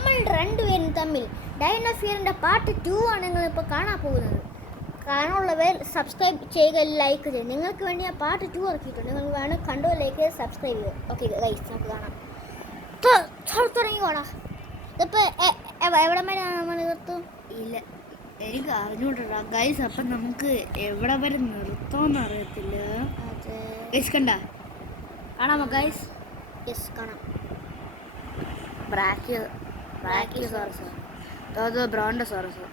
നമ്മൾ രണ്ടുപേരും തമ്മിൽ ഡൈനോഫിയറിൻ്റെ പാർട്ട് 2 ആണ് നിങ്ങളിപ്പോൾ കാണാൻ പോകുന്നത്. കാണാനുള്ളവർ സബ്സ്ക്രൈബ് ചെയ്യുക, ലൈക്ക് ചെയ്യുക. നിങ്ങൾക്ക് വേണ്ടി ഞാൻ പാർട്ട് 2 ഇറക്കിയിട്ടുണ്ട്. നിങ്ങൾ വേണം കണ്ടോ, ലൈക്ക് ചെയ്ത് സബ്സ്ക്രൈബ് ചെയ്യുക. ഓക്കെ ഗൈസ്, നമുക്ക് കാണാം. തുടങ്ങി പോടാ. ഇതിപ്പോൾ എവിടെ വരെ നമ്മൾ നിർത്തും? ഇല്ല, എനിക്ക് അറിഞ്ഞൂടാ ഗൈസ്. അപ്പം നമുക്ക് എവിടെ വരെ നിർത്തുമെന്ന് അറിയത്തില്ല. ഗൈസ് കണ്ട കാണാമോ ഗൈസ്? യെസ്, കാണാം. ബ്രാക്കിയോസാറസ്, ബ്രോണ്ടോസാറസ്.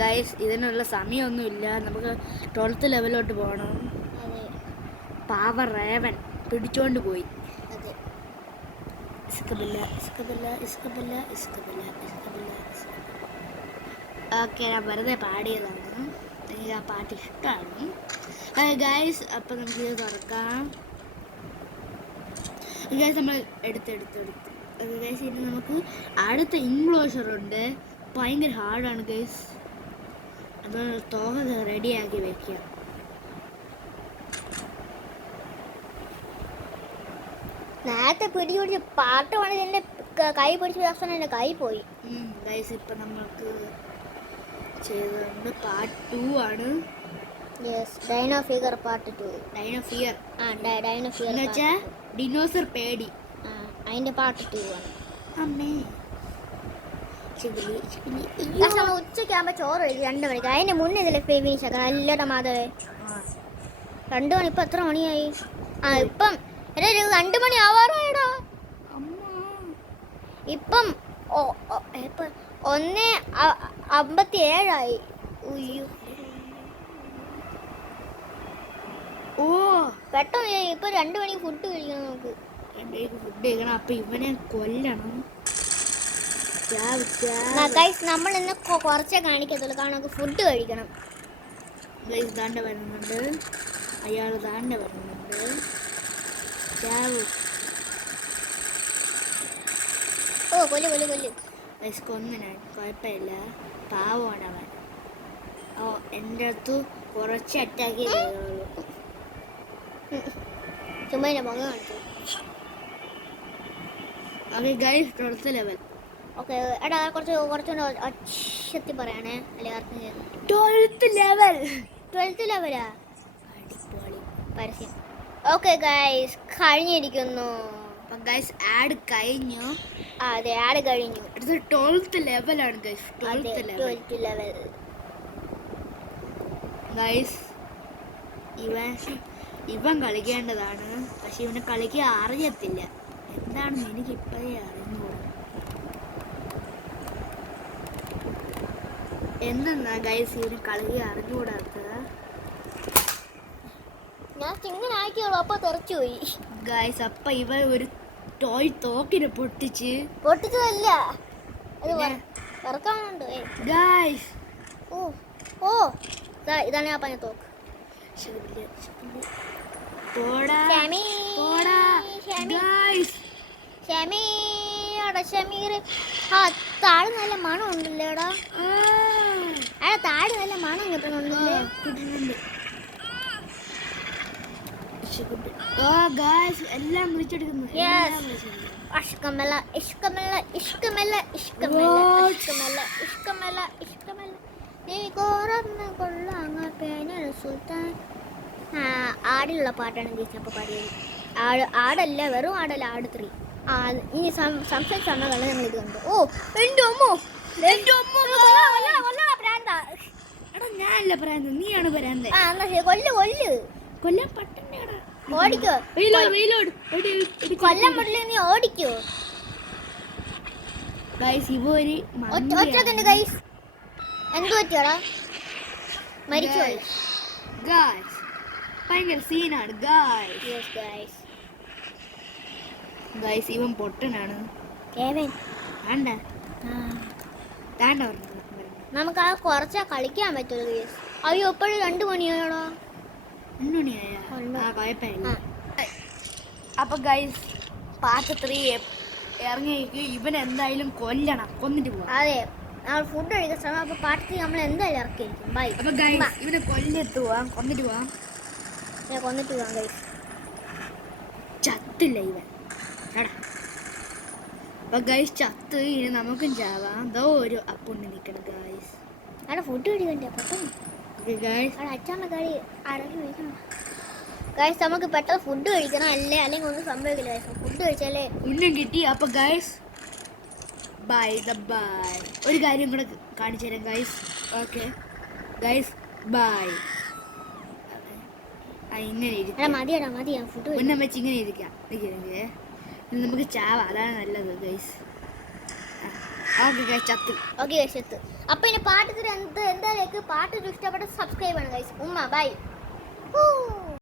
ഗൈസ് ഇതിനുള്ള സമയമൊന്നുമില്ല, നമുക്ക് 12th ലെവലിലോട്ട് പോകണം. അതെ, പാവ റേവൻ പിടിച്ചോണ്ട് പോയി. അതെ. ഓക്കെ, ഞാൻ വെറുതെ പാടിയതാണ്, എനിക്ക് ആ പാട്ട് ഇഷ്ടമാണ് ഗൈസ്. അപ്പം നമുക്ക് ഇത് തുറക്കാം ഗൈസ്. നമ്മൾ എടുത്ത് ഗൈസ്. ഇനി നമുക്ക് അടുത്ത ഇൻക്ലോഷറുണ്ട്, ഭയങ്കര ഹാർഡാണ് ഗൈസ്. അത് തോക റെഡിയാക്കി വെക്കുക. നേരത്തെ പിടിച്ച് പാട്ട് പണി എൻ്റെ കൈ പിടിച്ച് അവസാനം എൻ്റെ കൈ പോയി ഗൈസ്. ഇപ്പം നമ്മൾക്ക് ചെയ്തതുകൊണ്ട് പാർട്ട് 2 ആണ്. Yes, ഡൈനോഫിയർ part 2. ഡൈനോഫിയർ ഡൈനോഫിയർ എന്ന് വെച്ചാൽ ഡിനോസർ പേടി. അതിൻ്റെ പാർട്ട് 2 ആണ്. അമ്മേ നമ്മൾ ഉച്ചയ്ക്കാകുമ്പോൾ ചോറ് കഴിക്കും 2 മണിക്ക്. അതിൻ്റെ മുന്നേ ഇതിലെ ഫിനിഷ് ആക്കണം. അല്ലടാ മാധവേ, 2 മണി. ഇപ്പം എത്ര മണിയായി? ഇപ്പം 2 മണി ആവാറായടാ. ഇപ്പം 1:57 ഉയ്യോ, ഓ പെട്ടെന്ന്. ഇപ്പം 2 മണിക്ക് ഫുഡ് കഴിക്കണം. നമുക്ക് ഫുഡ് കഴിക്കണം. അപ്പം ഇവനെ കൊല്ലണം. നമ്മൾ ഇന്ന് കുറച്ചേ കാണിക്കത്തുള്ളൂ, കാരണം നമുക്ക് ഫുഡ് കഴിക്കണം. ദാണ്ട വരുന്നുണ്ട്, അയാൾ ദാണ്ട വരുന്നുണ്ട്. ഓ കൊല്ലു. കൊന്നിനാൻ കുഴപ്പമില്ല, പാവമാണ് അവൻ. ഓ, എൻ്റെ അടുത്ത് കുറച്ച് അറ്റാക്ക് ചെയ്തോളൂ. ചുമ്മാ എൻ്റെ മുഖം കാണിച്ചു. Okay guys, 12th level. Okay എടാ, കുറച്ചുകൂടെ ഒച്ചത്തി പറയണേ, അല്ലെ ആർക്കും ചെയ്യുന്നു. 12th ലെവലാ? അടിപൊളി പരസ്യം. ഓക്കെ ഗൈസ്, കഴിഞ്ഞിരിക്കുന്നു. ഗൈസ് ആഡ് കഴിഞ്ഞു. അതെ, ആഡ് കഴിഞ്ഞു. ഇത് 12th ലെവലാണ് ഗൈസ്. 12th level guys. ഇവൻ കളിക്കേണ്ടതാണ്, പക്ഷെ ഇവനെ കളിക്കാൻ അറിയത്തില്ല. എന്താണെന്ന് എനിക്ക് ഇപ്പോഴേ അറിഞ്ഞൂടാ. എന്തെന്നാ ഗൈസ് ഇവന് കളിക്കാൻ അറിഞ്ഞുകൂടാത്തത്? ഞാൻ ഇങ്ങനെ ആക്കിയോളൂ, അപ്പൊ തെറിച്ചു പോയി ഗൈസ്. അപ്പൊ ഇവ ഒരു ടോയ് തോക്കിനെ പൊട്ടിച്ചതല്ല, അത് വറക്കാനുണ്ട് ഗൈസ്. ഓ ഇതാണ് ഞാൻ പറഞ്ഞ തോക്ക്. ഷമീർ, താഴെ നല്ല മണം ഉണ്ടല്ലേടാ. താഴെ നല്ല മണം കിട്ടുന്നുണ്ടല്ലേ? എല്ലാം വിളിച്ചെടുക്കുന്നു. ആടിലുള്ള പാട്ടാണ് ചേച്ചപ്പോൾ പാടിയത്. ആടല്ല, വെറും ആടല്ല, ആട് 3. ഇനി സംസാരിച്ചാണ് ഞങ്ങൾ ഇത് കണ്ടു. ഓ എൻ്റെ അമ്മോ, ഞാനല്ല പറയാ, നീയാണ് പറയാൻ. കൊല്ലം പട്ടണ ഓടിക്കോ, കൊല്ലം പറ്റില്ല, നീ ഓടിക്കോ. ഒറ്റ ഗൈസ്, എന്ത് പറ്റിയോടാ? മരിച്ചോ? ഭയങ്കര സീനാണ് ഗൈസ്. ഇവൻ പൊട്ടനാണ്. നമുക്ക് ആ കുറച്ചാ കളിക്കാൻ പറ്റുള്ളൂ ഗൈസ്. അയ്യോ, എപ്പോഴും 2 മണിയായോടാ. 2 മണിയായ കുഴപ്പമില്ല. അപ്പൊ ഗൈസ്, പാർട്ട് 3 ഇറങ്ങിയേക്ക്. ഇവൻ എന്തായാലും കൊന്നിട്ട് പോവാം. അതെ, നമ്മൾ ഫുഡ് കഴിക്കാൻ സമയം. അപ്പൊ പാർട്ട് 3 നമ്മൾ എന്തായാലും ഇറക്കിയിരിക്കും. ബൈ. അപ്പൊ ഗൈസ്, ഇവനെ കൊന്നിട്ട് പോവാം ഗൈസ്. ചത്തില്ല ഇവൻ. അപ്പൊ ഗൈസ് ചത്ത് ഇനി നമുക്കും ചാവാം. എന്തോ ഒരു അപ്പുണ്ണി നിൽക്കണം ഗൈസ്. അവിടെ ഫുഡ് കഴിക്കണ്ടേ പെട്ടെന്ന്. ഓക്കെ ഗൈസ്, അവിടെ അച്ഛൻ്റെ കടി അരക്കി കഴിക്കണം. ഗൈസ് നമുക്ക് പെട്ടെന്ന് ഫുഡ് കഴിക്കണം, അല്ലെങ്കിൽ ഒന്നും സംഭവിക്കില്ല ഗൈസ്. ഫുഡ് കഴിച്ചാലേ ഉന്നം കിട്ടി. അപ്പൊ ഗൈസ് ബൈ ബൈ. ഒരു കാര്യം കൂടെ കാണിച്ചു തരാം ഗൈസ്. Okay guys bye. ഇങ്ങനെ എടാ ഇരിക്കാം, മതിയടാ മതി, ഫുഡ് ഉന്നം വെച്ച് ഇങ്ങനെ ഇരിക്കാം. ഇരിക്കണെങ്കിൽ നമുക്ക് ചാവാം, അതാണ് നല്ലത് ഗൈസ്. ഓക്കെ ഗൈസ് ചത്ത്. ഓക്കെ ഗൈസ് എത്ത്. അപ്പൊ ഇനി പാട്ട് എന്തായാലും പാട്ട് ഇഷ്ടപ്പെട്ട സബ്സ്ക്രൈബ് ചെയ്യണം ഗൈസ്. ഉമ്മ ബൈ.